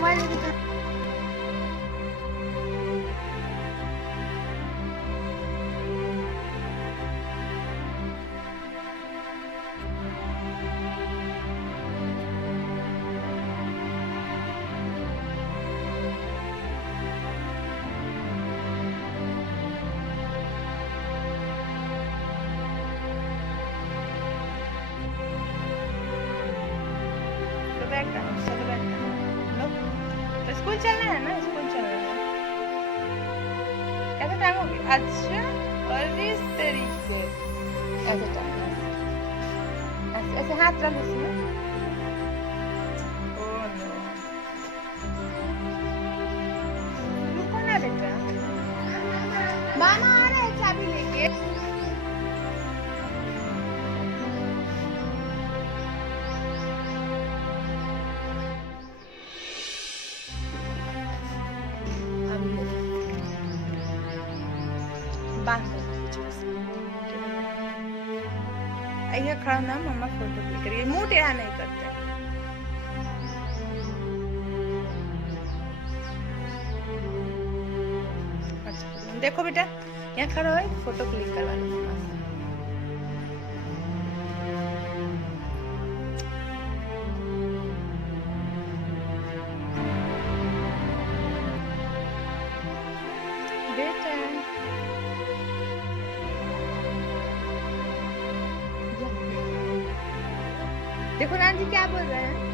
Mobile दिखा। चलो बैठ लो। तो स्कूल चलना है ना, स्कूल चलना है। कैसे टाइम हो गया? अच्छा, और इस तरीके ऐसे टाइम, ऐसे ऐसे हाथ रख इसमें। ओह नो, रुको ना बेटा, मामा आ रहे हैं चाबी लेके। अय्या खड़ा ना, मम्मा फोटो क्लिक करिए, मुंह टेढ़ा नहीं करते। अच्छा देखो बेटा, यहाँ खड़ा हो, फोटो क्लिक करवा लो मम्मा से। बेटा देखो नानी जी क्या बोल रहे हैं।